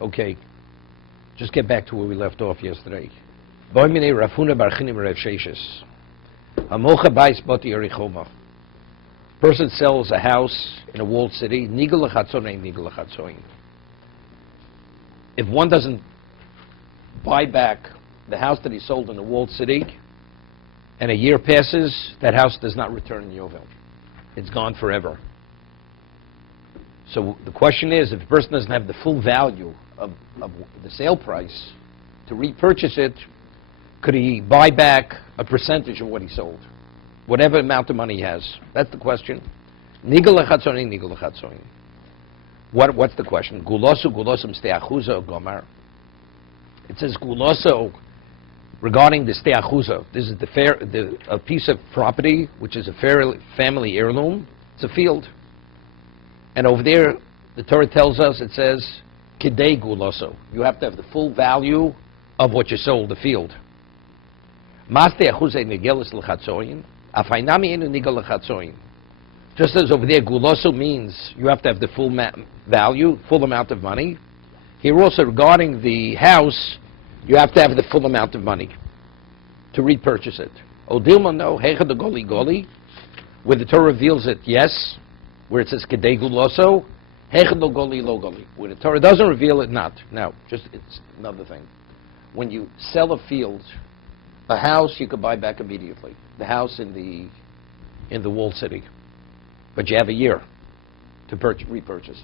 Okay, just get back to where we left off yesterday. Person sells a house in a walled city. If one doesn't buy back the house that he sold in a walled city, and a year passes, that house does not return in Yovel. It's gone forever. So the question is, if the person doesn't have the full value of the sale price to repurchase it, could he buy back a percentage of what he sold? Whatever amount of money he has. That's the question. What's the question? It says guloso regarding the steachuzo. This is a piece of property which is a family heirloom. It's a field. And over there, the Torah tells us, it says, kidei guloso. You have to have the full value of what you sold, the field. Just as over there, guloso means you have to have the full value, full amount of money. Here also, regarding the house, you have to have the full amount of money to repurchase it. Odilma no, hecha de goli goli, where the Torah reveals it, yes, where it says kedei guloso, hecha de goli lo goli. Where the Torah doesn't reveal it, not. Now, just it's another thing. When you sell a field, a house you could buy back immediately. The house in the walled city, but you have a year to repurchase.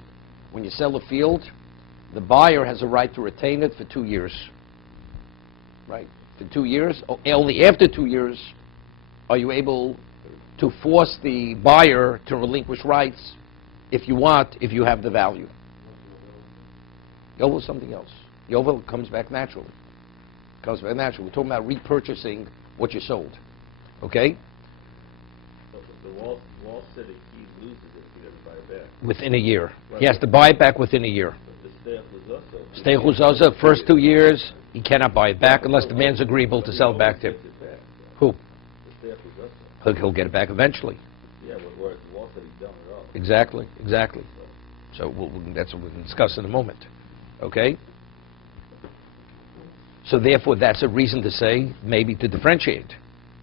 When you sell a field, the buyer has a right to retain it for 2 years. Right? For 2 years. Only after 2 years are you able to force the buyer to relinquish rights if you want, if you have the value. Yovel is something else. Yovel comes back naturally. We're talking about repurchasing what you sold. Okay? So the wall city, he loses it if he doesn't buy it back. Within a year. Right. He has to buy it back within a year. Stay Chuzaza, first 2 years, he cannot buy it back unless the man's agreeable to sell it back to him. Who? He'll get it back eventually. Yeah, where the wall city's done it all. Exactly. So that's what we can discuss in a moment. Okay? So therefore, that's a reason to say, maybe to differentiate.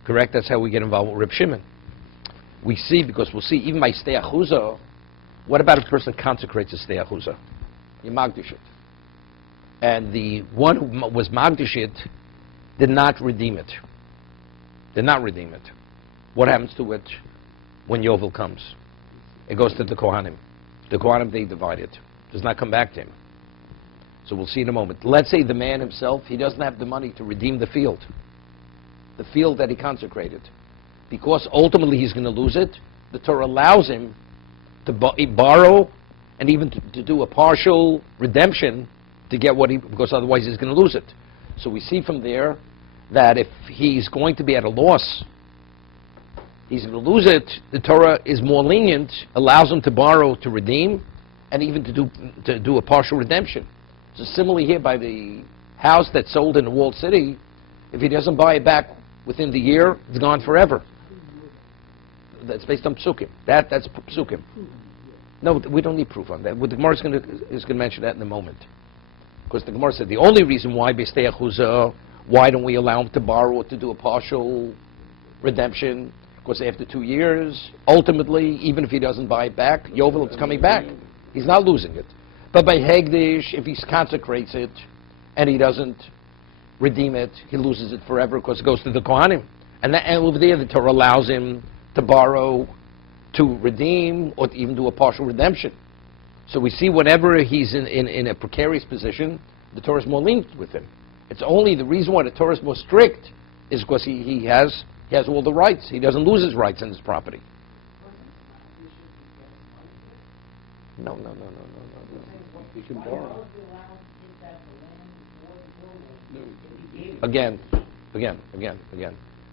Correct? That's how we get involved with Reb Shimon. We see, because we'll see, even by steachuza, what about if a person consecrates a steachuza? You magdish it. And the one who was magdish it did not redeem it. What happens to it when Yovel comes? It goes to the Kohanim. The Kohanim, they divide it. It does not come back to him. So we'll see in a moment. Let's say the man himself, he doesn't have the money to redeem the field that he consecrated. Because ultimately he's going to lose it, the Torah allows him to borrow and even to do a partial redemption to get because otherwise he's going to lose it. So we see from there that if he's going to be at a loss, he's going to lose it, the Torah is more lenient, allows him to borrow to redeem, and even to do a partial redemption. So similarly here by the house that's sold in the walled city, if he doesn't buy it back within the year, it's gone forever. That's based on psukim. That's psukim. No, we don't need proof on that. The Gemara is going to mention that in a moment. Because the Gemara said the only reason why why don't we allow him to borrow or to do a partial redemption? Because after 2 years, ultimately, even if he doesn't buy it back, Yovel, it's coming back. He's not losing it. But by Hegdish, if he consecrates it and he doesn't redeem it, he loses it forever because it goes to the Kohanim. And over there, the Torah allows him to borrow, to redeem, or to even do a partial redemption. So we see whenever he's in a precarious position, the Torah is more lenient with him. It's only the reason why the Torah is more strict is because he has all the rights. He doesn't lose his rights in his property. No. He can borrow. Again.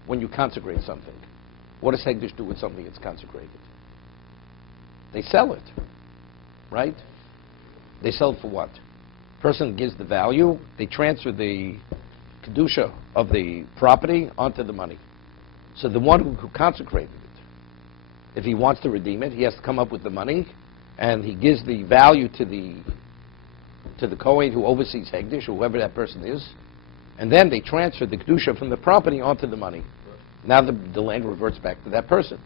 When you consecrate something, what does Hegdish do with something that's consecrated? They sell it, right? They sell it for what? Person gives the value, they transfer the kedusha of the property onto the money. So the one who consecrated it, if he wants to redeem it, he has to come up with the money, and he gives the value to to the Kohen who oversees Hegdish, whoever that person is, and then they transfer the kedusha from the property onto the money. Now the land reverts back to that person.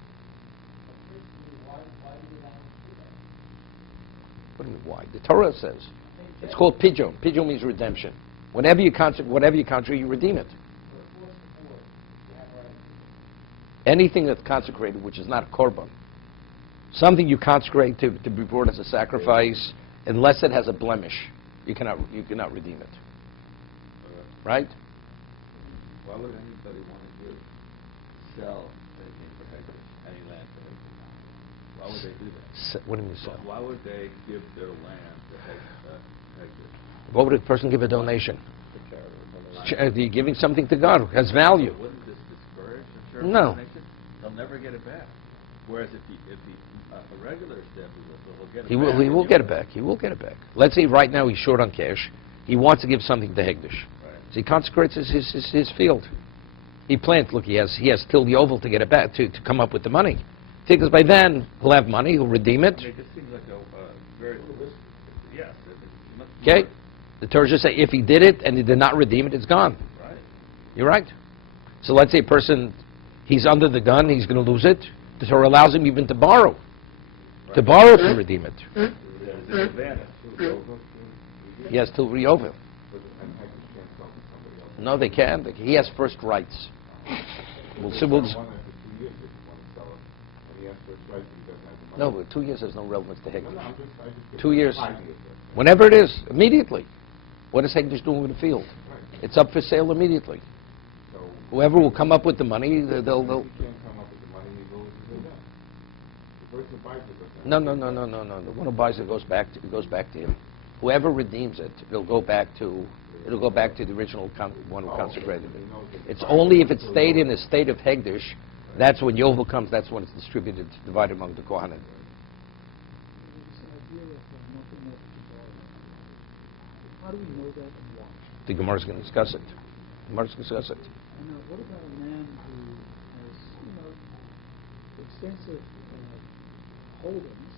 What do you mean, why? The Torah says. It's called pidyon. Pidyon means redemption. Whatever you consecrate, you redeem it. Anything that's consecrated, which is not a korban, something you consecrate to be brought as a sacrifice, unless it has a blemish, you cannot redeem it. Right? Why would anybody want to sell anything for Hegdish, any land for Hegdish? Why would they do that? What do you mean sell? Why would they give their land to Hegdish? What would a person give a donation? For charity. You're giving something to God. It has value. Wouldn't this discourage a charitable No. donation? They'll never get it back. Whereas if a regular step, he'll get it back. He will get it back. He will get it back. Let's say right now he's short on cash. He wants to give something to Hegdish. Right. So he consecrates his field. He plants. Look, he has till the oval to get it back, to come up with the money. Because by then he'll have money. He'll redeem it. I mean, it just seems like a very yes. Okay. The Torah just say if he did it and he did not redeem it, it's gone. Right. You're right. So let's say a person, he's under the gun, he's going to lose it. The Torah allows him even to borrow. Right. To borrow to redeem it. There's an advantage. He has till reopen. No, they can. He has first rights. No, but 2 years has no relevance to Hegdish. 2 years. Whenever it is, immediately. What is Hegdish doing with the field? It's up for sale immediately. Whoever will come up with the money, they'll. No. The one who buys it goes back to him. Whoever redeems it, it'll go back to the original one who consecrated it. It's only if it stayed in a state of Hegdish, that's when Yovel comes, that's when it's distributed, divided among the Kohanim. How do we know that and why? The Gemara is going to discuss it. What about a man who has, extensive holdings,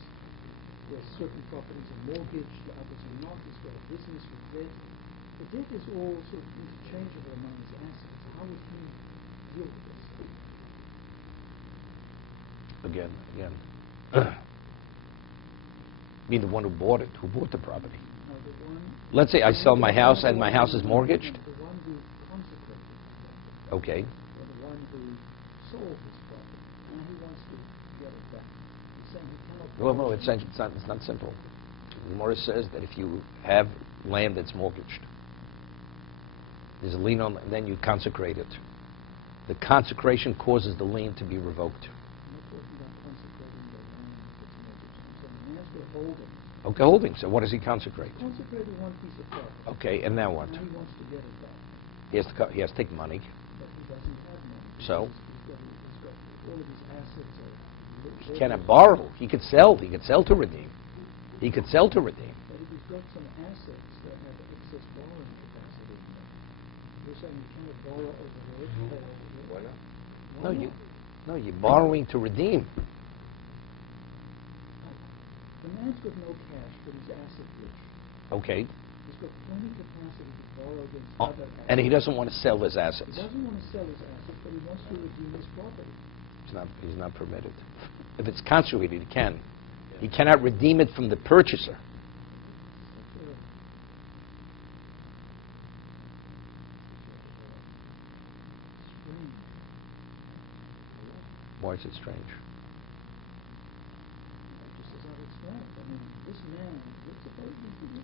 where certain properties are mortgaged, others are not, he's got a business with debt. The debt is all sort of interchangeable among his assets. How would he deal with this? Again. Mean the one who bought it, who bought the property. No, the one, Let's say I sell my house and my house is mortgaged. The one who consecrated his property. Okay. Or the one who sold his property. Now he wants to get it back. He's saying he cannot... Well, no, it's not simple. The Gemara says that if you have land that's mortgaged, there's a lien on, then you consecrate it. The consecration causes the lien to be revoked. I'm not talking about consecrating the land that's mortgaged. I'm saying the man's got holdings. Okay, holding. So what does he consecrate? Consecrated one piece of property. Okay, and now what? Now he wants to get it back. He has to take money. But he doesn't have money. So? He's got all of his assets are... He cannot borrow. He could sell. He could sell to redeem. He could sell to redeem. But if he's got some assets that have excess borrowing capacity in them, you're saying you cannot borrow over there? Why not? No, you're borrowing to redeem. The man's got no cash, but he's asset rich. Okay. He's got plenty of capacity to borrow against Oh, other assets. and he doesn't want to sell his He assets. doesn't want to sell his assets, but he wants to redeem his property. He's not permitted. If it's consecrated, he can. He cannot redeem it from the purchaser. That's strange. Why is it strange? Just as I've explained. I mean, this man,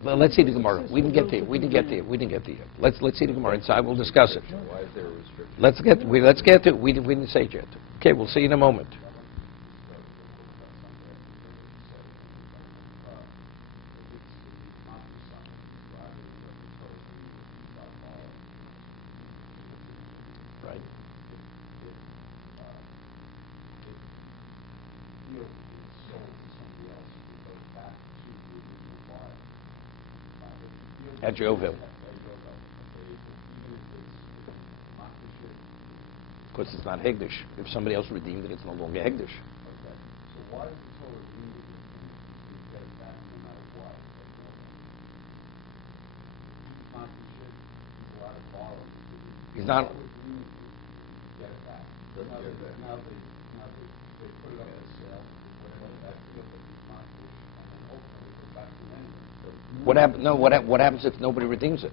Well, let's see the Gemara. We didn't get there. We didn't get there. Let's see the Gemara inside. We'll discuss it. Why is there a restriction? Let's get to it. We didn't say it yet. Okay, we'll see you in a moment. Right. At Yeovil. Of course, it's not Hegdish. If somebody else redeemed it, it's no longer Hegdish. So why is the Torah limited to get it back no matter what? He's not. Now they put it up for sale, whatever, that's good, but it's not good, and then ultimately it goes back to them. What happens? No. What happens if nobody redeems it?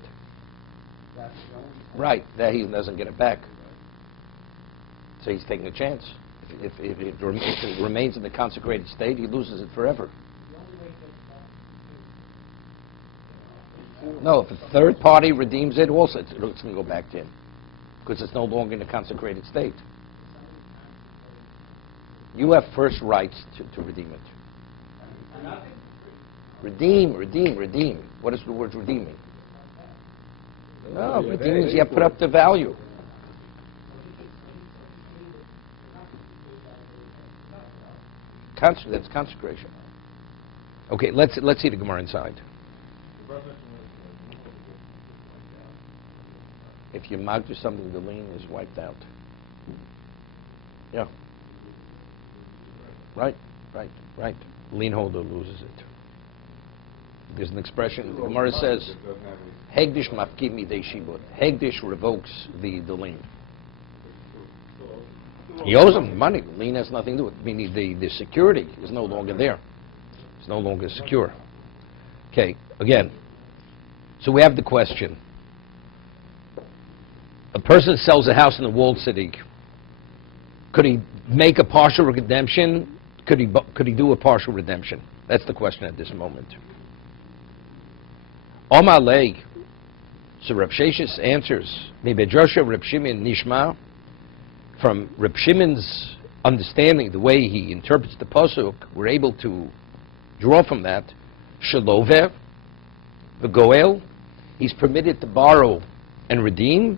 That's the only. Right. That he doesn't get it back. So he's taking a chance. If it remains in the consecrated state, he loses it forever. No, if a third party redeems it, also it's going to go back to him because it's no longer in the consecrated state. You have first rights to redeem it. Redeem. What is the word redeeming? No, redeem means you have to put up the value. That's consecration. Okay, let's see the Gemara inside. If you magdu something, the lien is wiped out. Yeah. Right. Lien holder loses it. There's an expression, the Gemara says, Hegdish mafkim midei shibud. Hegdish revokes the lien. He owes him money. The lien has nothing to do with it. Meaning the security is no longer there. It's no longer secure. Okay, again. So we have the question. A person sells a house in the walled city. Could he make a partial redemption? Could he do a partial redemption? That's the question at this moment. Omar Lei. So Reb Sheshes answers. Mibedrasha Reb Shimon Nishma. From Reb Shimon's understanding, the way he interprets the pasuk, we're able to draw from that. Shalover, the goel, he's permitted to borrow and redeem,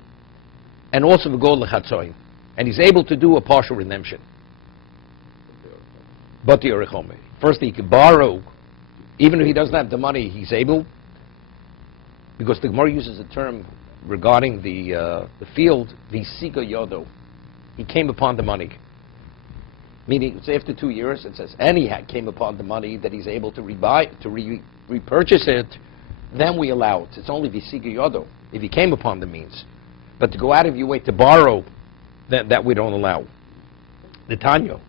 and also the goel lechatzoin, and he's able to do a partial redemption. But first, he can borrow, even if he doesn't have the money. He's able, because the Gemara uses a term regarding the field, v'siga yodo. He came upon the money. Meaning, it's after 2 years, it says, and he came upon the money that he's able to repurchase it, then we allow it. It's only v'siga yodo, if he came upon the means. But to go out of your way to borrow, that we don't allow. The Tanya.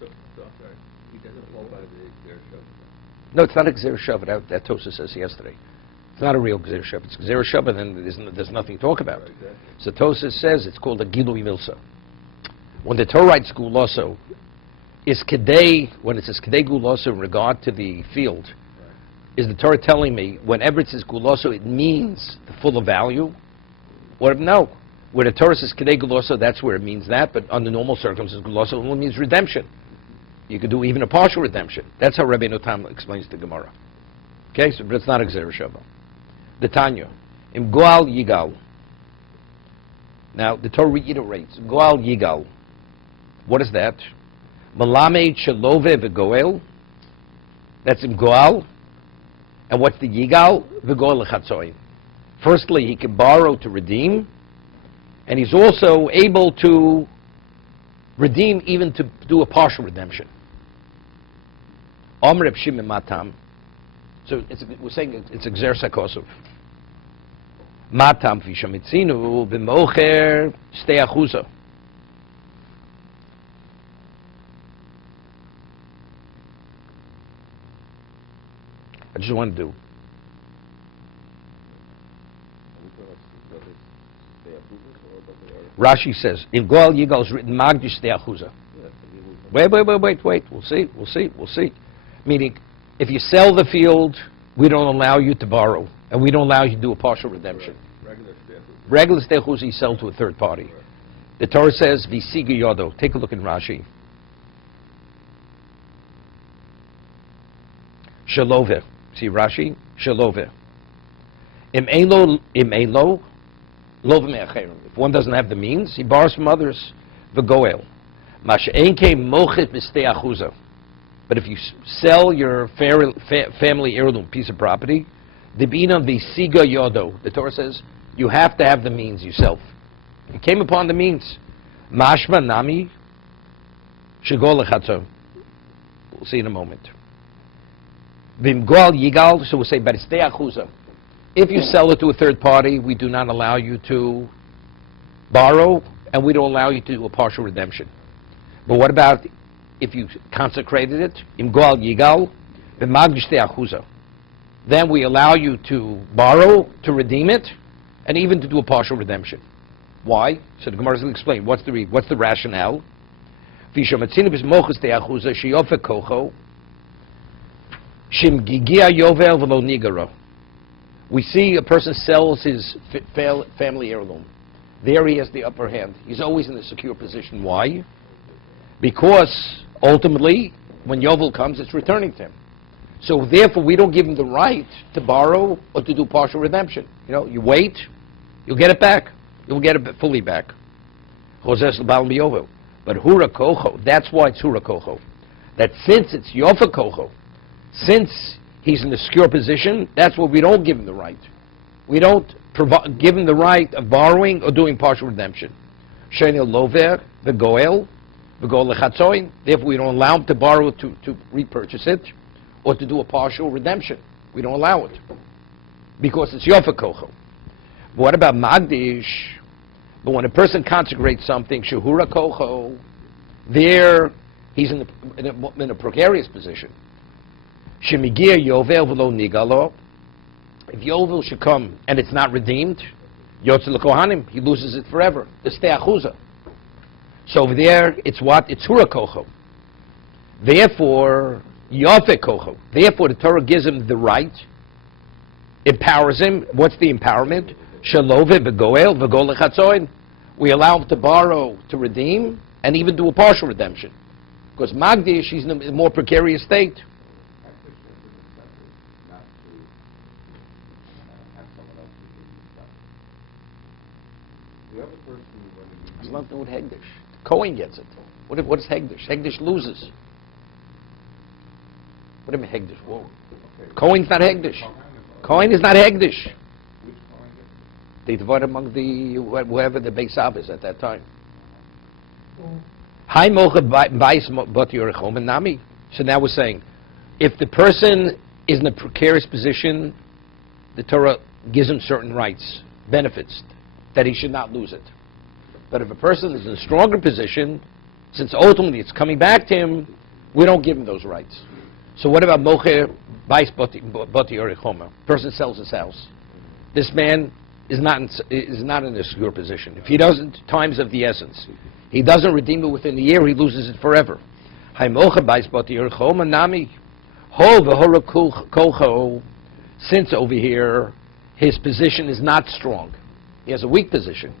So I'm sorry, he doesn't fall by the Gzer Shabbat. No, it's not a Gzer Shabbat, that Tosa says yesterday. It's not a real Gzer Shabbat. It's Gzer Shabbat, and there's nothing to talk about. Exactly. So Tosa says it's called a Gilui Milsa. When the Torah writes Guloso, is Kedei, when it says Kedei Guloso in regard to the field, is the Torah telling me whenever it says Guloso, it means the full of value? Or no. Where the Torah says Kedei Guloso, that's where it means that, but under normal circumstances, Guloso only means redemption. You could do even a partial redemption. That's how Rabbi Notam explains the Gemara. Okay, so, but it's not a Gzer Shabbat. The Tanya, Im Goal Yigal. Now, the Torah reiterates, Goal Yigal. What is that? Malamed Shalove V'Goel. That's Im Goal. And what's the Yigal? V'Goel L'Chatzoin. Firstly, he can borrow to redeem, and he's also able to redeem even to do a partial redemption. Omer Reb Shimon Matam. So we're saying it's a Gzer Sakosov. Matam fi shamitzinu b'mocher stei achuza. I just want to do. Rashi says, in Goal Yigal is written Magdish stei achuza. Wait. We'll see. Meaning, if you sell the field, we don't allow you to borrow, and we don't allow you to do a partial redemption. Regular stei achuza you sell to a third party. The Torah says, v'siga yodo. Take a look in Rashi. Shalove. See Rashi? Shalove. Im elo, lov me'acherim. If one doesn't have the means, he borrows from others. V'goel. Mash'enke mochet b'stei achuza. But if you sell your family heirloom piece of property, dibina v'siga yodo. The Torah says you have to have the means yourself. You came upon the means. Mashma nami shegol lechatzo. We'll see in a moment. V'im goal yigal. So we'll say b'stei achuza. If you sell it to a third party, we do not allow you to borrow, and we don't allow you to do a partial redemption. But what about if you consecrated it? Im goal yigal, b'magdish te'achuza. Then we allow you to borrow, to redeem it, and even to do a partial redemption. Why? So the Gemara is going to explain. What's the rationale? We see a person sells his family heirloom. There he has the upper hand. He's always in a secure position. Why? Because ultimately, when Yovel comes, it's returning to him. So therefore, we don't give him the right to borrow or to do partial redemption. You know, you wait, you'll get it back. You'll get it fully back. But Hura Kocho, that's why it's Hura Kocho. That since it's Yofa Kocho, since he's in a secure position, that's why we don't give him the right. We don't give him the right of borrowing or doing partial redemption. Shenil Lover, the Goel Lechatzoin. Therefore, we don't allow him to borrow to repurchase it or to do a partial redemption. We don't allow it because it's Yofa Kocho. What about Magdish? But when a person consecrates something, Shehura Kocho, there he's in a precarious position. Shemigir Yovel v'lo nigalo. If Yovel should come and it's not redeemed, Yotze l'kohanim, he loses it forever. It's te'achuza. So over there, it's what? It's Hura Kocho. Therefore, Yofe Kocho. Therefore, the Torah gives him the right, empowers him. What's the empowerment? Shalove v'goel v'gol lechatzoin. We allow him to borrow, to redeem, and even do a partial redemption. Because Magdish, he's in a more precarious state. It's nothing with Hegdish. Cohen gets it. What is Hegdish? Hegdish loses. What do you mean Hegdish? Whoa. Cohen's not Hegdish. Cohen is not Hegdish. They divide among the whoever the Beis Av is at that time. So now we're saying, if the person is in a precarious position, the Torah gives him certain rights, benefits, that he should not lose it. But if a person is in a stronger position, since ultimately it's coming back to him, we don't give him those rights. So what about Mocher Bais Bati Orichoma? Person sells his house. This man is not in a secure position. If he doesn't, time's of the essence. He doesn't redeem it within the year, he loses it forever. Since over here, his position is not strong. He has a weak position.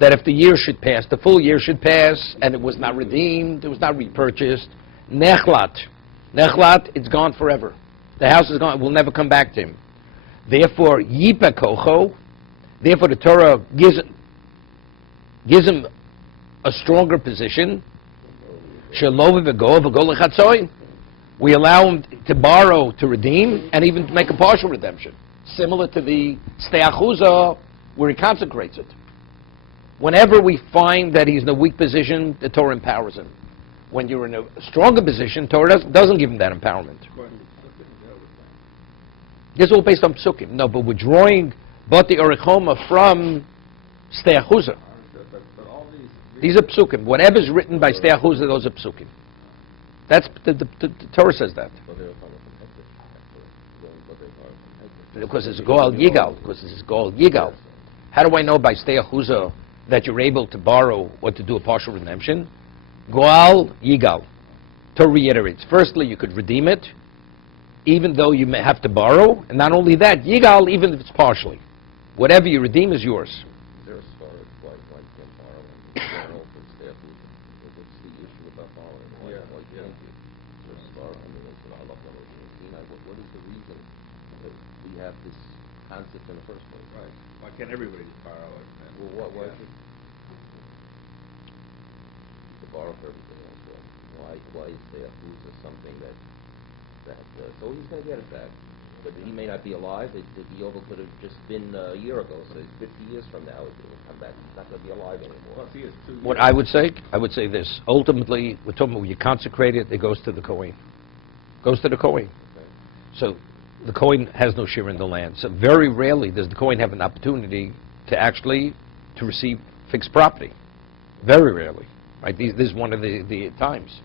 That if the year should pass, the full year should pass, and it was not redeemed, it was not repurchased, Nechlat, it's gone forever. The house is gone, it will never come back to him. Therefore, Yipa Kocho, therefore the Torah gives him a stronger position. We allow him to borrow, to redeem, and even to make a partial redemption. Similar to the Steachuza, where he consecrates it. Whenever we find that he's in a weak position, the Torah empowers him. When you're in a stronger position, Torah doesn't give him that empowerment. This is all based on psukim. No, but we're drawing Bati Orichoma from Steachuza. These are psukim. Whatever's written by Steachuza, those are psukim. That's the Torah says that. Because it's Goal Yigal. How do I know by Steachuza that you're able to borrow or to do a partial redemption? Goal Yigal. Torah reiterates. Firstly, you could redeem it, even though you may have to borrow, and not only that, Yigal, even if it's partially. Whatever you redeem is yours. Is there a story why you can't borrow and borrow from Steachuza? What's the issue about borrowing? Why can't you? Is there a story? I mean, it's not what is the reason that we have this concept in the first place? Right. Why can't everybody just borrow it? Well, why should to borrow for everything else? Why is Steachuza something that so he's going to get it back, but he may not be alive. The Yovel could have just been a year ago, so 50 years from now it will come back. He's not going to be alive anymore. Plus, he has 2 years. What I would say this. Ultimately, we're talking about when you consecrate it, it goes to the Kohen. Goes to the Kohen. Okay. So the Kohen has no share in the land. So very rarely does the Kohen have an opportunity to receive fixed property. Very rarely, right? This is one of the times.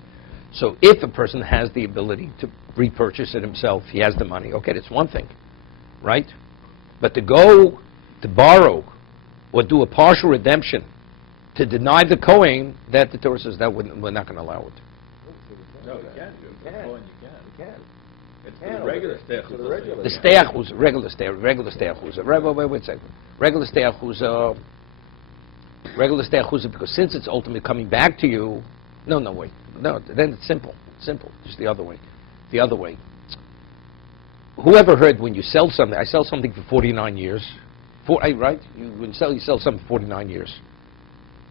So if a person has the ability to repurchase it himself, he has the money, okay, that's one thing, right? But to go to borrow or do a partial redemption to deny the Kohen, that the Torah says that we're not going to allow it. No, you can't do it. You can. You can. You can. It's for the regular staff. For the regular. The steachus, regular steachus. Wait a second. Regular steachus, because since it's ultimately coming back to you, wait. No, then it's simple, just the other way. Whoever heard when you sell something, I sell something for 49 years, right? You sell something for 49 years.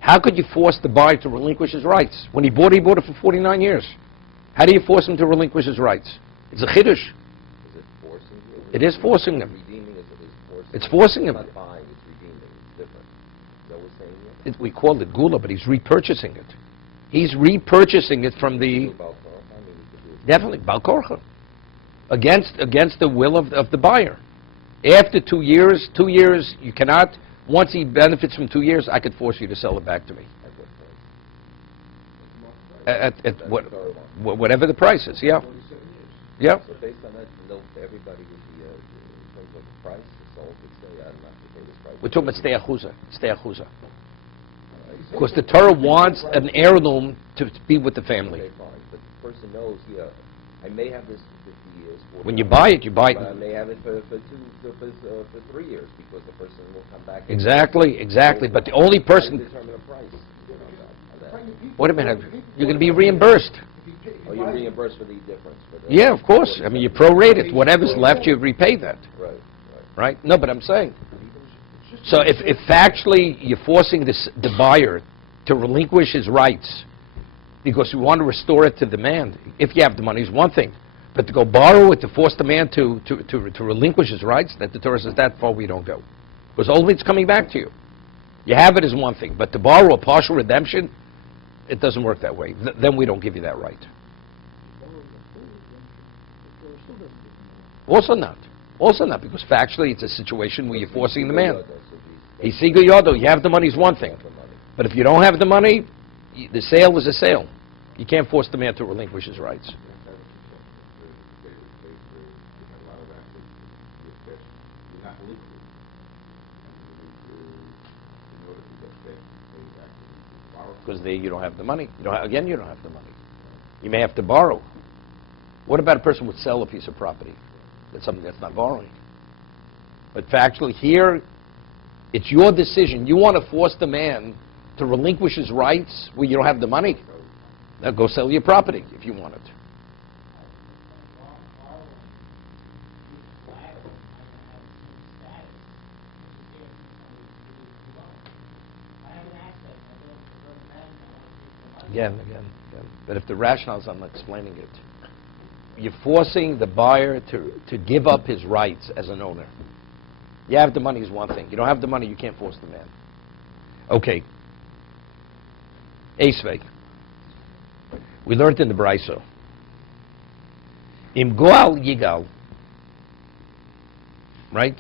How could you force the buyer to relinquish his rights? When he bought it for 49 years. How do you force him to relinquish his rights? It's a kiddush. Is it forcing you? It is forcing him. Redeeming is forcing. It's forcing him. It's not buying, it's redeeming. It's different. Is that what we're saying here? We call it gula, but he's repurchasing it. He's repurchasing it from the... Definitely, Bal Korcha. Against the will of the buyer. After 2 years, you cannot... Once he benefits from 2 years, I could force you to sell it back to me. At whatever the price is, yeah. Yeah. So based on that, everybody would be, in terms of the price, the soul could say, I'm not to pay this price. We're talking about steachuza. Because the Torah wants an heirloom to be with the family. Okay, fine. But the person knows, I may have this for 50 years. When you buy it, But I may have it for 3 years because the person will come back. Exactly. But the only person... Determine a price. Wait a minute. You're going to be reimbursed. Oh, you're reimbursed for the difference. Yeah, of course. I mean, you prorate it. Whatever's left, you repay that. Right? No, but I'm saying... So if actually you're forcing the buyer to relinquish his rights because you want to restore it to the man, if you have the money is one thing, but to go borrow it to force the man to relinquish his rights, that the Torah says that far we don't go. Because only it's coming back to you. You have it is one thing, but to borrow a partial redemption, it doesn't work that way. Then we don't give you that right. Also not, because factually it's a situation where you're forcing the man. Isiga yodo, you have the money is one thing. But if you don't have the money, the sale is a sale. You can't force the man to relinquish his rights. Because you don't have the money. You don't have the money. You may have to borrow. What about a person would sell a piece of property? That's something that's not borrowing. But factually here, it's your decision. You want to force the man to relinquish his rights where you don't have the money. Now go sell your property if you want it. Again. But if the rationale is, I'm explaining it. You're forcing the buyer to give up his rights as an owner. You have the money is one thing. You don't have the money, you can't force the man. Okay. Esvei. We learned in the Braiso. Im goal yigal. Right?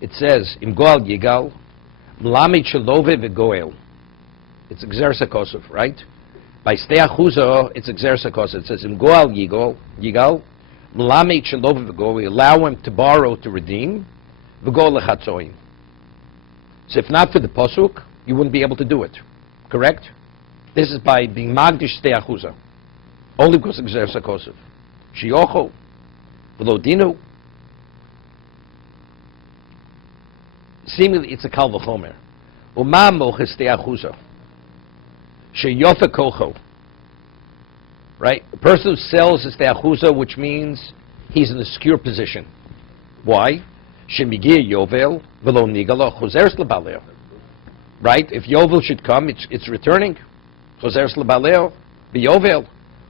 It says, Im goal yigal, mlamid shelove v'goel. It's exersa kosov, right? By steachuzo, it's exersa kosov. It says, Im goal yigal, mlamid shelove v'goel. We allow him to borrow to redeem. V'go lechatzoin. So if not for the posuk, you wouldn't be able to do it. Correct? This is by being magdish steachuza. Only because exersa kosov. Shiocho. V'lo dinu. Seemingly it's a kal v'chomer. Uma moches steachuza. Sheyofe kocho. Right? The person who sells his steachuza, which means he's in a secure position. Why? Shemigir Yovel v'lo nigala chozers lebaleo. Right? If Yovel should come, it's returning. Chozers lebaleo b'Yovel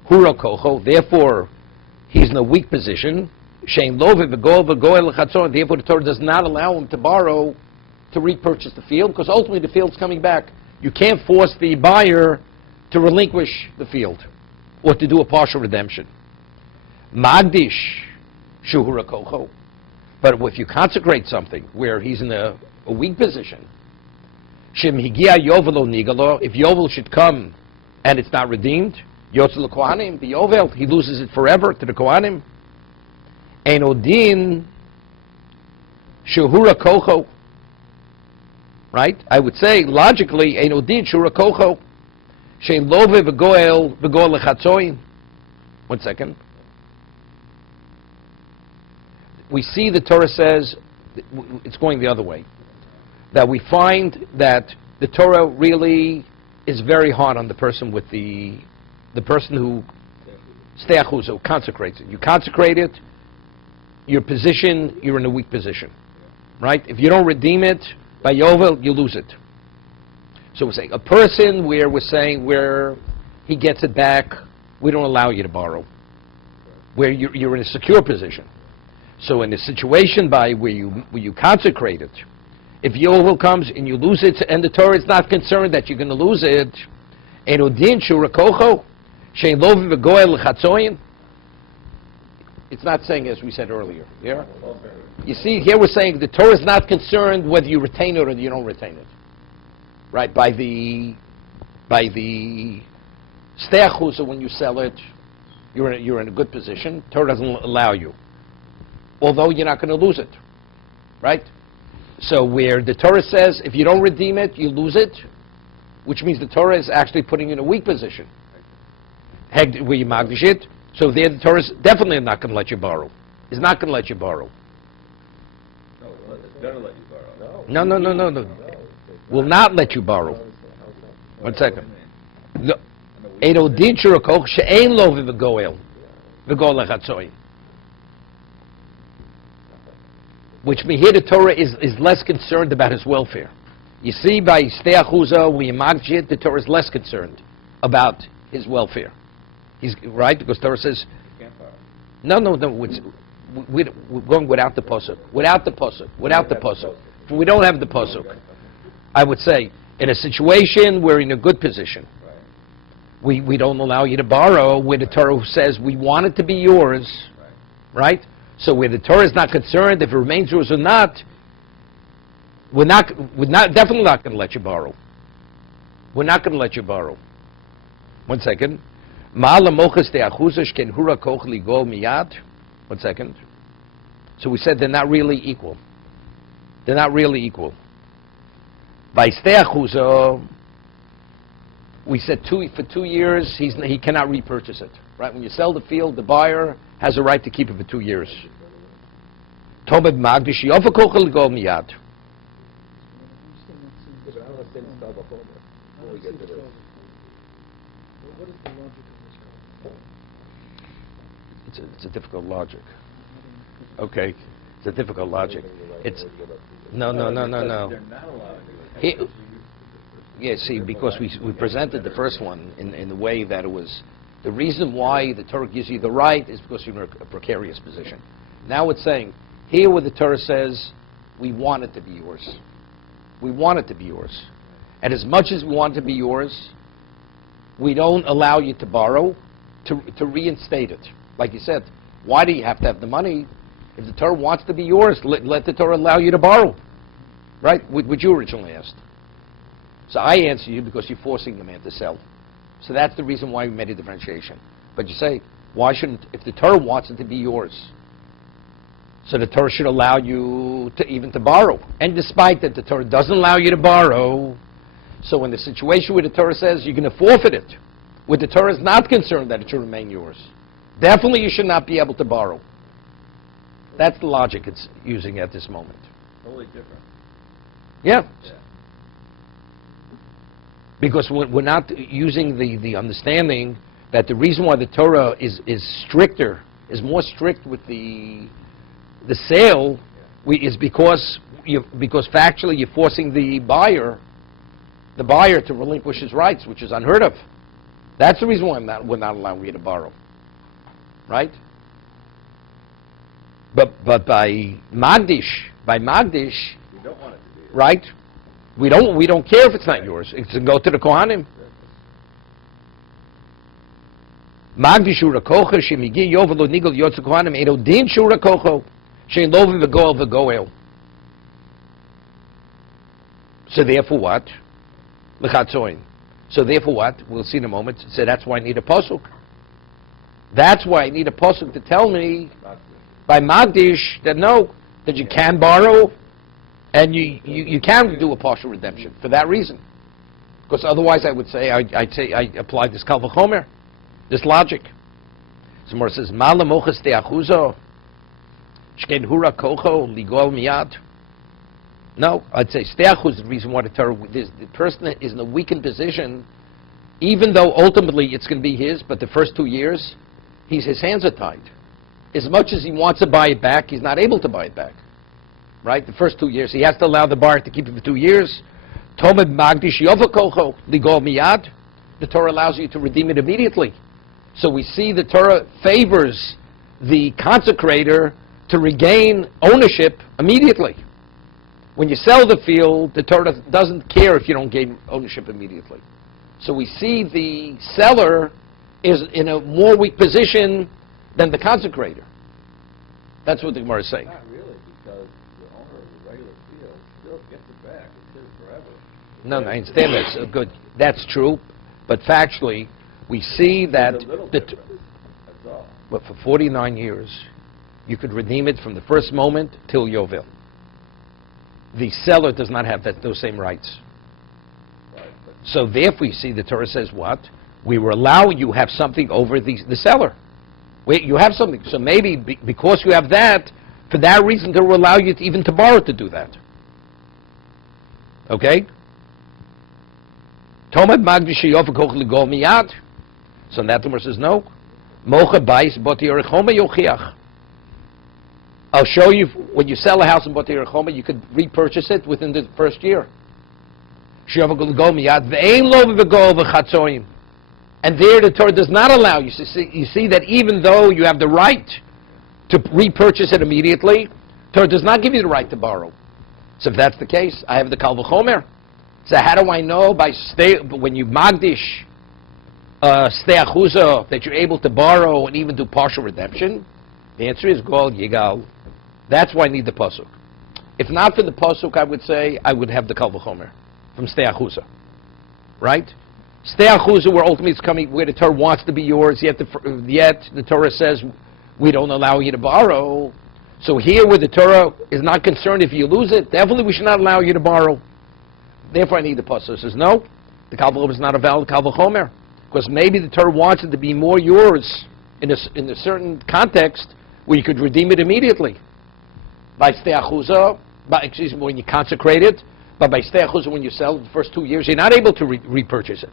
huro kocho. Therefore, he's in a weak position. Shein love v'go lechatzon. Therefore, the Torah does not allow him to borrow to repurchase the field, because ultimately the field's coming back. You can't force the buyer to relinquish the field or to do a partial redemption. Magdish Shuhura Kocho. But if you consecrate something where he's in a weak position, Shem Higia Yovelo Nigalo, if Yovel should come and it's not redeemed, Yotzel Kohanim, the Yovel, he loses it forever to the Kohanim. Ein Odin Shuhura Kocho. Right? I would say, logically, Ein Odin Shuhura Kocho. Shein Love V'goel Lechatzoin. 1 second. We see the Torah says, it's going the other way, that we find that the Torah really is very hard on the person with the person who steachus, who consecrates it. You consecrate it, your position, you're in a weak position, right? If you don't redeem it by Yovel, you lose it. So we're saying a person where we're saying where he gets it back, we don't allow you to borrow, where you're in a secure position. So in a situation where you consecrate it, if Yovel comes and you lose it, and the Torah is not concerned that you're going to lose it, it's not saying as we said earlier. Yeah? You see, here we're saying the Torah is not concerned whether you retain it or you don't retain it. Right? By the steachus, or when you sell it, you're in a good position. Torah doesn't allow you. Although you're not going to lose it, right? So where the Torah says if you don't redeem it, you lose it, which means the Torah is actually putting you in a weak position. Where you magdish it, so there the Torah is definitely not going to let you borrow. It's not going to let you borrow. No, it's going to let you borrow. No. Will not let you borrow. 1 second. Edo din shurakoch she'ein lo v'goel lechatzoin. Which means here the Torah is less concerned about his welfare. You see, by steachuza, we imagine the Torah is less concerned about his welfare. He's right, because Torah says, no. We're going without the pasuk. Without the pasuk. We don't have the pasuk. I would say, in a situation where we're in a good position, we don't allow you to borrow, where the Torah says we want it to be yours, right? So where the Torah is not concerned if it remains yours or not, we're definitely not going to let you borrow. We're not going to let you borrow. 1 second. 1 second. So we said they're not really equal. They're not really equal. By steachuza, we said for 2 years he cannot repurchase it. Right? When you sell the field, the buyer has a right to keep it for 2 years. Tobed magdish yofakochel go miyad. What is the logic of this? It's a difficult logic. Okay, it's a difficult logic. It's no. They're not allowing you. Yeah, see, because we presented the first one in the way that it was. The reason why the Torah gives you the right is because you're in a precarious position. Now it's saying, here where the Torah says, we want it to be yours. We want it to be yours. And as much as we want it to be yours, we don't allow you to borrow, to reinstate it. Like you said, why do you have to have the money? If the Torah wants to be yours, let the Torah allow you to borrow. Right? What you originally asked. So I answer you because you're forcing the man to sell. So that's the reason why we made a differentiation. But you say, why shouldn't, if the Torah wants it to be yours, so the Torah should allow you to borrow. And despite that the Torah doesn't allow you to borrow, so in the situation where the Torah says you're going to forfeit it, where the Torah is not concerned that it should remain yours, definitely you should not be able to borrow. That's the logic it's using at this moment. Totally different. Yeah. Because we're not using the understanding that the reason why the Torah is stricter, is more strict with the sale, is because factually you're forcing the buyer to relinquish his rights, which is unheard of. That's the reason why we're not allowing you to borrow, right? But by Magdish, We don't want it to be. right? We don't care if it's not yours. It's to go to the Kohanim. Magdi shura kocha shemigi yovel lo nigel yotzu kohanim edo din shura kocho shein lovin v'goel v'goel. So therefore what? L'chatzoin. So therefore what? We'll see in a moment. So that's why I need a pasuk. That's why I need a pasuk to tell me by Magdish that no, that you can borrow and you can do a partial redemption for that reason. Because otherwise I would say, I'd say I apply this kal v'chomer, this logic. So Gemara says, Ma lemoches te'achuzo, shken hura kocho, ligol miyad. No, I'd say ste'achuz is the reason why the person is in a weakened position, even though ultimately it's going to be his, but the first 2 years, his hands are tied. As much as he wants to buy it back, he's not able to buy it back. Right? The first 2 years. He has to allow the buyer to keep it for 2 years. Tomed magdish yovakocho ligol miyad. The Torah allows you to redeem it immediately. So we see the Torah favors the consecrator to regain ownership immediately. When you sell the field, the Torah doesn't care if you don't gain ownership immediately. So we see the seller is in a more weak position than the consecrator. That's what the Gemara is saying. Not really, because the owner of the regular field still gets it back. It's his forever. No, I understand that's good. That's true, but factually, we see that There's a little difference. That's all. but for 49 years, you could redeem it from the first moment till Yovel. The seller does not have those same rights. Right, but So therefore, you see, the Torah says what? We will allow you have something over the seller. Wait, you have something. So maybe because you have that, for that reason, they will allow you to, even to borrow to do that. Okay? Tomad magdi sheyof koch ligol miyad. So that Gemara says no. Mocha bais boti yerechoma yochiach. I'll show you when you sell a house in boti yerechoma, you could repurchase it within the first year. Sheyof ligol miyad ve'ein lo v'gol v'chatzoyim. And there the Torah does not allow you. You see that even though you have the right to repurchase it immediately, Torah does not give you the right to borrow. So if that's the case, I have the kal v'chomer. So how do I know when you magdish ste'achuza that you're able to borrow and even do partial redemption? The answer is gol yigal. That's why I need the pasuk. If not for the pasuk, I would say I would have the kal v'chomer from ste'achuza, right? Ste'achuza, where ultimately it's coming, where the Torah wants to be yours, yet the Torah says we don't allow you to borrow. So here, where the Torah is not concerned if you lose it, definitely we should not allow you to borrow. Therefore, I need the pasuk. It says no, the kal v'chomer is not a valid kal v'chomer, because maybe the Torah wants it to be more yours in a certain context where you could redeem it immediately by ste'achuza, when you consecrate it, but by ste'achuza when you sell it the first 2 years, you're not able to repurchase it.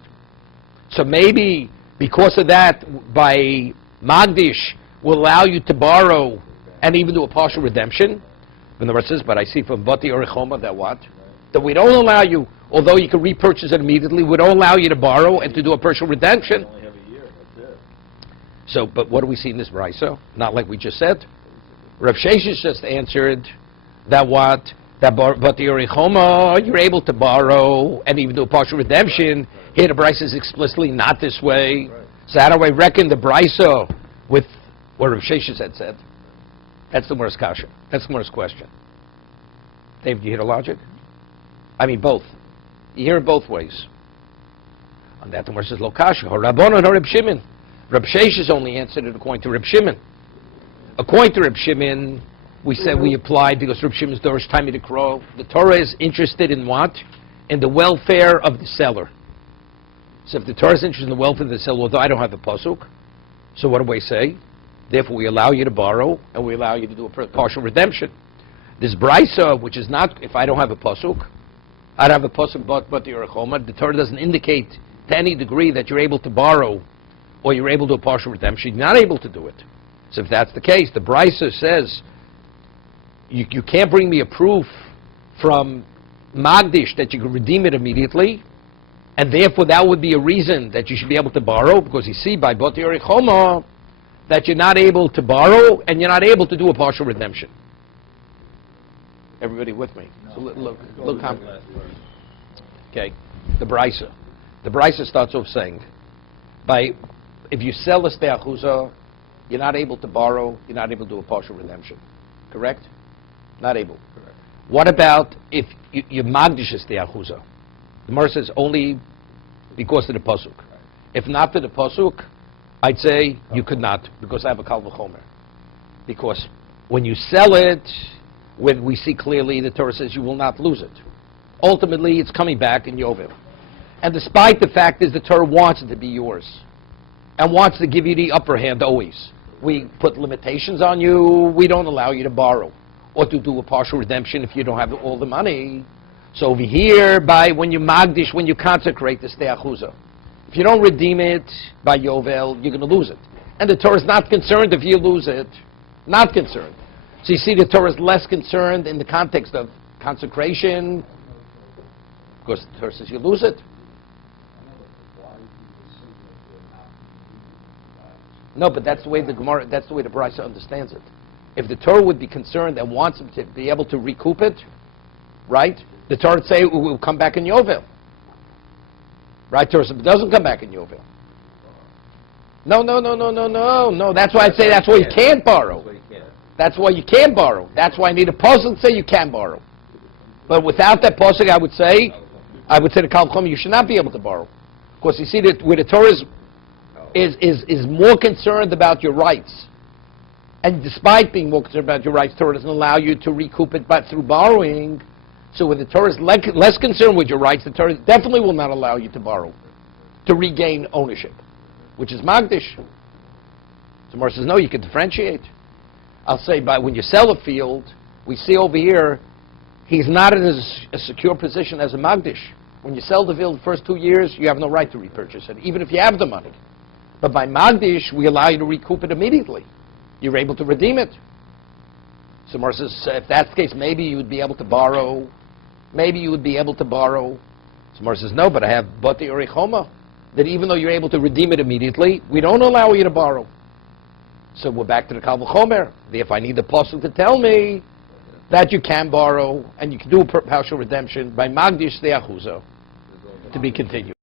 So maybe because of that, by Magdish will allow you to borrow and even do a partial redemption. And the Gemara says, but I see from Bati or Rechoma that what? That we don't allow you, although you can repurchase it immediately, we don't allow you to borrow and to do a partial redemption. you only have a year, that's it. So, but what do we see in this brayso? Not like we just said. Rav Sheshes just answered that what? That Bati or Rechoma, you're able to borrow and even do a partial redemption. Here the brayso is explicitly not this way. Right. So how do I reckon the brayso with what Rav Sheshes had said? That's the Gemara's kasha. That's the Gemara's question. Dave, do you hear the logic? I mean both. You hear it both ways. On that the Gemara says, Lo kasha, Rabbanon or Reb Shimon. Reb Sheshes only answered it according to Reb Shimon. According to Reb Shimon, we said we applied because Reb Shimon's Dorish Taimid Akro. The Torah is interested in what? In the welfare of the seller. So if the Torah is interested in the welfare of the seller, although I don't have the pasuk, so what do we say? Therefore, we allow you to borrow and we allow you to do a partial redemption. This brayso, which is not, if I don't have a pasuk, I don't have a pasuk but the Yerachoma, the Torah doesn't indicate to any degree that you're able to borrow or you're able to do a partial redemption. You're not able to do it. So if that's the case, the brayso says you can't bring me a proof from Magdish that you can redeem it immediately, and therefore that would be a reason that you should be able to borrow, because you see by Bati Yerachoma that you're not able to borrow and you're not able to do a partial redemption. Everybody with me? So look. Okay, the brayso. The brayso starts off saying, by if you sell a stei achuza, you're not able to borrow, you're not able to do a partial redemption. Correct? Not able. Correct. What about if you magdish a stei achuza? The Gemara says only because of the pasuk. If not to the pasuk, I'd say you could not, because I have a kal v'chomer. Because when you sell it, when we see clearly the Torah says you will not lose it. Ultimately, it's coming back in Yovel. And despite the fact is the Torah wants it to be yours and wants to give you the upper hand always. We put limitations on you. We don't allow you to borrow or to do a partial redemption if you don't have all the money. So over here, when you magdish, when you consecrate the stei achuza, if you don't redeem it by Yovel, you're going to lose it. And the Torah is not concerned if you lose it. Not concerned. So you see the Torah is less concerned in the context of consecration, because the Torah says you lose it. No, but that's the way the Gemara, that's the way the Brisa understands it. If the Torah would be concerned and wants him to be able to recoup it, right? The Torah would say it will come back in Yovel. Right? Torah says it doesn't come back in Yovel. No. That's why I say that's why you can't borrow. That's why you can't borrow. That's why I need a pasuk to say you can borrow. But without that pasuk, I would say to Kal V'chomer, you should not be able to borrow. Because you see that where the Torah is more concerned about your rights. And despite being more concerned about your rights, the Torah doesn't allow you to recoup it but through borrowing. So when the Torah is less concerned with your rights, the Torah definitely will not allow you to borrow, to regain ownership, which is magdish. So Gemara says, no, you can differentiate. I'll say, when you sell a field, we see over here, he's not in a secure position as a magdish. When you sell the field the first 2 years, you have no right to repurchase it, even if you have the money. But by magdish, we allow you to recoup it immediately. You're able to redeem it. So Gemara says, if that's the case, maybe you would be able to borrow. Maybe you would be able to borrow. So Gemara says, no, but I have bati orechoma, that even though you're able to redeem it immediately, we don't allow you to borrow. So we're back to the Kal V'chomer. If I need the pasuk to tell me that you can borrow and you can do a partial redemption by magdish stei achuza, to be continued.